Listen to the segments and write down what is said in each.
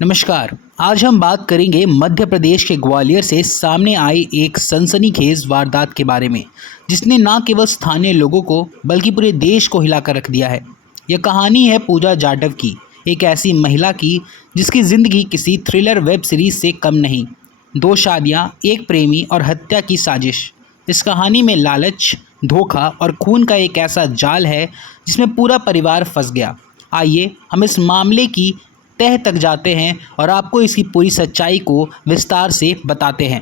नमस्कार। आज हम बात करेंगे मध्य प्रदेश के ग्वालियर से सामने आई एक सनसनीखेज वारदात के बारे में, जिसने न केवल स्थानीय लोगों को बल्कि पूरे देश को हिलाकर रख दिया है। यह कहानी है पूजा जाटव की, एक ऐसी महिला की जिसकी ज़िंदगी किसी थ्रिलर वेब सीरीज से कम नहीं। 2 शादियां, एक प्रेमी और हत्या की साजिश। इस कहानी में लालच, धोखा और खून का एक ऐसा जाल है जिसमें पूरा परिवार फंस गया। आइए हम इस मामले की तह तक जाते हैं और आपको इसकी पूरी सच्चाई को विस्तार से बताते हैं।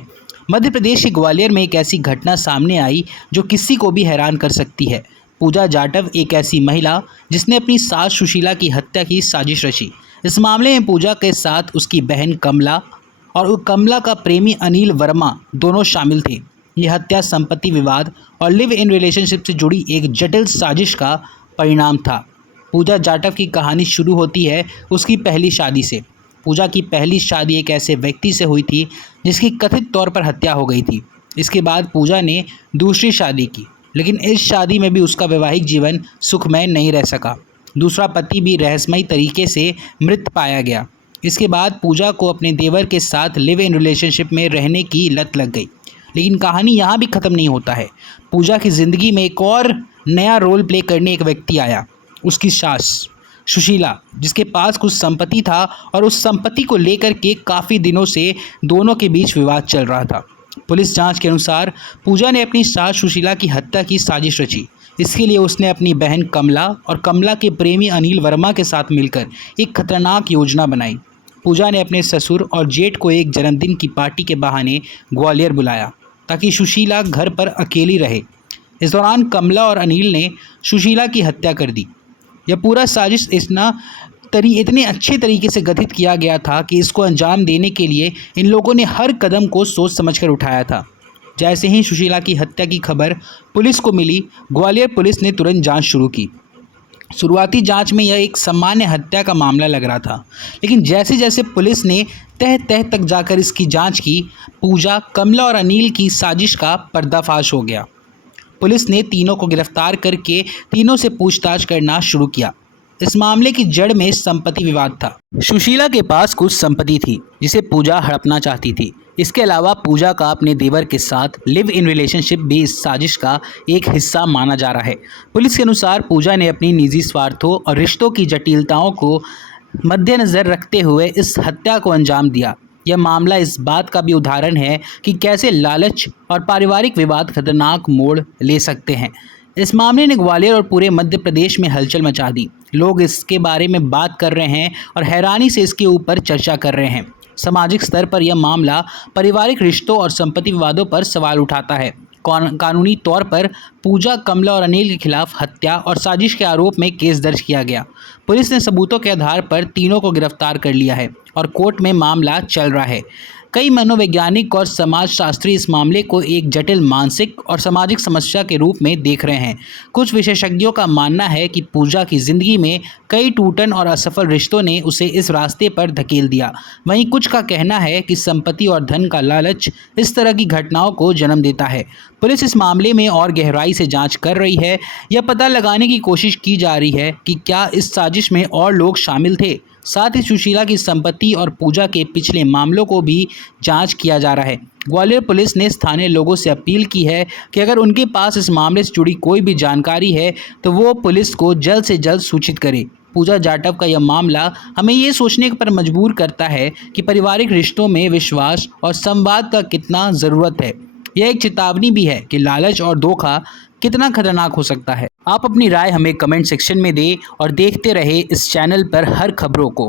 मध्य प्रदेश के ग्वालियर में एक ऐसी घटना सामने आई जो किसी को भी हैरान कर सकती है। पूजा जाटव एक ऐसी महिला जिसने अपनी सास सुशीला की हत्या की साजिश रची। इस मामले में पूजा के साथ उसकी बहन कमला और कमला का प्रेमी अनिल वर्मा दोनों शामिल थे। यह हत्या संपत्ति विवाद और लिव इन रिलेशनशिप से जुड़ी एक जटिल साजिश का परिणाम था। पूजा जाटव की कहानी शुरू होती है उसकी पहली शादी से। पूजा की पहली शादी एक ऐसे व्यक्ति से हुई थी जिसकी कथित तौर पर हत्या हो गई थी। इसके बाद पूजा ने दूसरी शादी की, लेकिन इस शादी में भी उसका वैवाहिक जीवन सुखमय नहीं रह सका। दूसरा पति भी रहस्यमयी तरीके से मृत पाया गया। इसके बाद पूजा को अपने देवर के साथ लिव इन रिलेशनशिप में रहने की लत लग गई। लेकिन कहानी यहाँ भी ख़त्म नहीं होता है। पूजा की ज़िंदगी में एक और नया रोल प्ले करने एक व्यक्ति आया, उसकी सास सुशीला, जिसके पास कुछ संपत्ति था और उस संपत्ति को लेकर के काफ़ी दिनों से दोनों के बीच विवाद चल रहा था। पुलिस जांच के अनुसार पूजा ने अपनी सास सुशीला की हत्या की साजिश रची। इसके लिए उसने अपनी बहन कमला और कमला के प्रेमी अनिल वर्मा के साथ मिलकर एक खतरनाक योजना बनाई। पूजा ने अपने ससुर और जेठ को एक जन्मदिन की पार्टी के बहाने ग्वालियर बुलाया ताकि सुशीला घर पर अकेली रहे। इस दौरान कमला और अनिल ने सुशीला की हत्या कर दी। यह पूरा साजिश इतने अच्छे तरीके से गठित किया गया था कि इसको अंजाम देने के लिए इन लोगों ने हर कदम को सोच समझकर उठाया था। जैसे ही सुशीला की हत्या की खबर पुलिस को मिली, ग्वालियर पुलिस ने तुरंत जांच शुरू की। शुरुआती जांच में यह एक सामान्य हत्या का मामला लग रहा था, लेकिन जैसे जैसे पुलिस ने तह तह तक जाकर इसकी जाँच की, पूजा, कमला और अनिल की साजिश का पर्दाफाश हो गया। पुलिस ने तीनों को गिरफ्तार करके तीनों से पूछताछ करना शुरू किया। इस मामले की जड़ में संपत्ति विवाद था। सुशीला के पास कुछ संपत्ति थी जिसे पूजा हड़पना चाहती थी। इसके अलावा पूजा का अपने देवर के साथ लिव इन रिलेशनशिप भी इस साजिश का एक हिस्सा माना जा रहा है। पुलिस के अनुसार पूजा ने अपनी निजी स्वार्थों और रिश्तों की जटिलताओं को मद्देनज़र रखते हुए इस हत्या को अंजाम दिया। यह मामला इस बात का भी उदाहरण है कि कैसे लालच और पारिवारिक विवाद खतरनाक मोड़ ले सकते हैं। इस मामले ने ग्वालियर और पूरे मध्य प्रदेश में हलचल मचा दी। लोग इसके बारे में बात कर रहे हैं और हैरानी से इसके ऊपर चर्चा कर रहे हैं। सामाजिक स्तर पर यह मामला पारिवारिक रिश्तों और संपत्ति विवादों पर सवाल उठाता है। कानूनी तौर पर पूजा, कमला और अनिल के खिलाफ हत्या और साजिश के आरोप में केस दर्ज किया गया। पुलिस ने सबूतों के आधार पर तीनों को गिरफ्तार कर लिया है और कोर्ट में मामला चल रहा है। कई मनोवैज्ञानिक और समाजशास्त्री इस मामले को एक जटिल मानसिक और सामाजिक समस्या के रूप में देख रहे हैं। कुछ विशेषज्ञों का मानना है कि पूजा की ज़िंदगी में कई टूटन और असफल रिश्तों ने उसे इस रास्ते पर धकेल दिया। वहीं कुछ का कहना है कि संपत्ति और धन का लालच इस तरह की घटनाओं को जन्म देता है। पुलिस इस मामले में और गहराई से जांच कर रही है। यह पता लगाने की कोशिश की जा रही है कि क्या इस साजिश में और लोग शामिल थे। साथ ही सुशीला की संपत्ति और पूजा के पिछले मामलों को भी जांच किया जा रहा है। ग्वालियर पुलिस ने स्थानीय लोगों से अपील की है कि अगर उनके पास इस मामले से जुड़ी कोई भी जानकारी है तो वो पुलिस को जल्द से जल्द सूचित करे। पूजा जाटव का यह मामला हमें ये सोचने पर मजबूर करता है कि पारिवारिक रिश्तों में विश्वास और संवाद का कितना ज़रूरत है। यह एक चेतावनी भी है कि लालच और धोखा कितना खतरनाक हो सकता है। आप अपनी राय हमें कमेंट सेक्शन में दें और देखते रहे इस चैनल पर हर खबरों को।